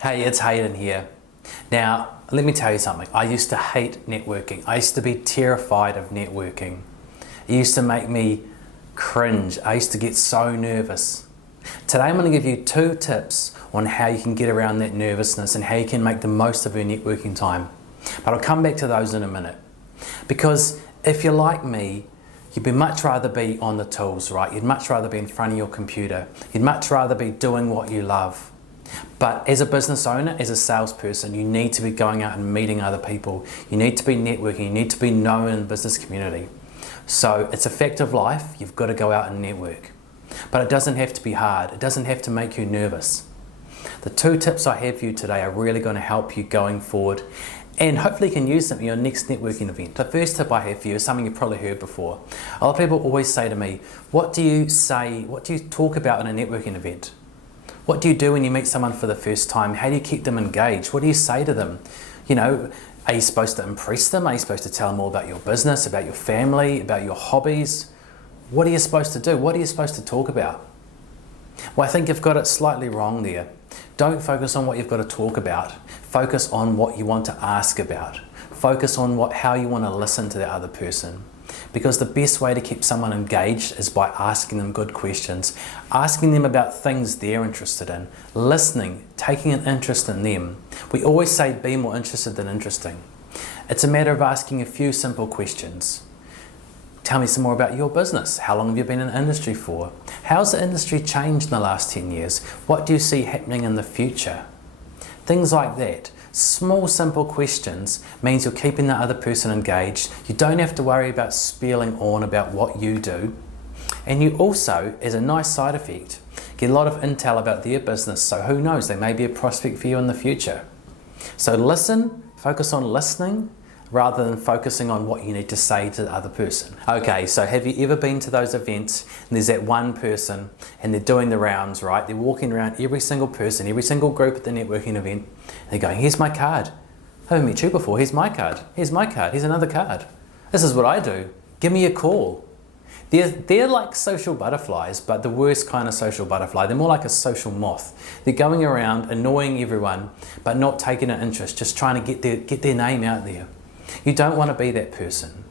Hey, it's Hayden here. Now, let me tell you something. I used to hate networking. I used to be terrified of networking. It used to make me cringe. I used to get so nervous. Today I'm going to give you 2 tips on how you can get around that nervousness and how you can make the most of your networking time. But I'll come back to those in a minute. Because if you're like me, you'd much rather be on the tools, right? You'd much rather be in front of your computer. You'd much rather be doing what you love. But as a business owner, as a salesperson, you need to be going out and meeting other people. You need to be networking. You need to be known in the business community. So it's a fact of life. You've got to go out and network. But it doesn't have to be hard. It doesn't have to make you nervous. The 2 tips I have for you today are really going to help you going forward, and hopefully you can use them in your next networking event. The first tip I have for you is something you've probably heard before. A lot of people always say to me, what do you talk about in a networking event? What do you do when you meet someone for the first time? How do you keep them engaged? What do you say to them? You know, are you supposed to impress them? Are you supposed to tell them all about your business, about your family, about your hobbies? What are you supposed to do? What are you supposed to talk about? Well, I think you've got it slightly wrong there. Don't focus on what you've got to talk about. Focus on what you want to ask about. Focus on how you want to listen to the other person. Because the best way to keep someone engaged is by asking them good questions, asking them about things they're interested in, listening, taking an interest in them. We always say be more interested than interesting. It's a matter of asking a few simple questions. Tell me some more about your business. How long have you been in the industry for? How's the industry changed in the last 10 years? What do you see happening in the future? Things like that. Small, simple questions means you're keeping the other person engaged. You don't have to worry about spieling on about what you do. And you also, as a nice side effect, get a lot of intel about their business. So who knows, they may be a prospect for you in the future. So listen, focus on listening, rather than focusing on what you need to say to the other person. Okay, so have you ever been to those events and there's that one person and they're doing the rounds, right? They're walking around every single person, every single group at the networking event. And they're going, here's my card. I haven't met you before, here's my card. Here's my card, here's another card. This is what I do. Give me a call. They're like social butterflies, but the worst kind of social butterfly. They're more like a social moth. They're going around annoying everyone, but not taking an interest, just trying to get their name out there. You don't want to be that person.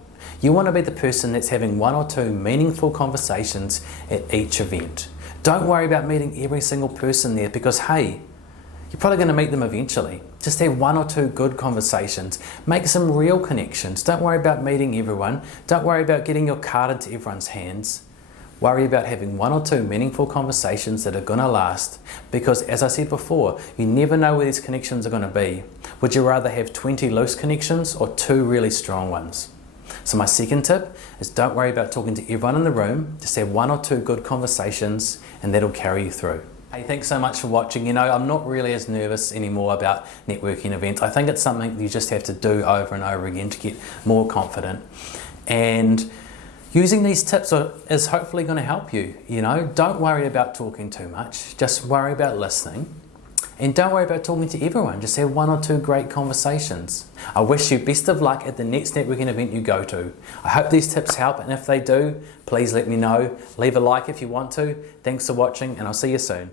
You want to be the person that's having 1 or 2 meaningful conversations at each event. Don't worry about meeting every single person there because, hey, you're probably going to meet them eventually. Just have 1 or 2 good conversations. Make some real connections. Don't worry about meeting everyone. Don't worry about getting your card into everyone's hands. Worry about having 1 or 2 meaningful conversations that are going to last, because as I said before, you never know where these connections are going to be. Would you rather have 20 loose connections or 2 really strong ones? So my second tip is don't worry about talking to everyone in the room, just have 1 or 2 good conversations and that'll carry you through. Hey, thanks so much for watching. You know, I'm not really as nervous anymore about networking events. I think it's something you just have to do over and over again to get more confident. And using these tips is hopefully going to help you. You know, don't worry about talking too much. Just worry about listening. And don't worry about talking to everyone. Just have 1 or 2 great conversations. I wish you best of luck at the next networking event you go to. I hope these tips help, and if they do, please let me know. Leave a like if you want to. Thanks for watching, and I'll see you soon.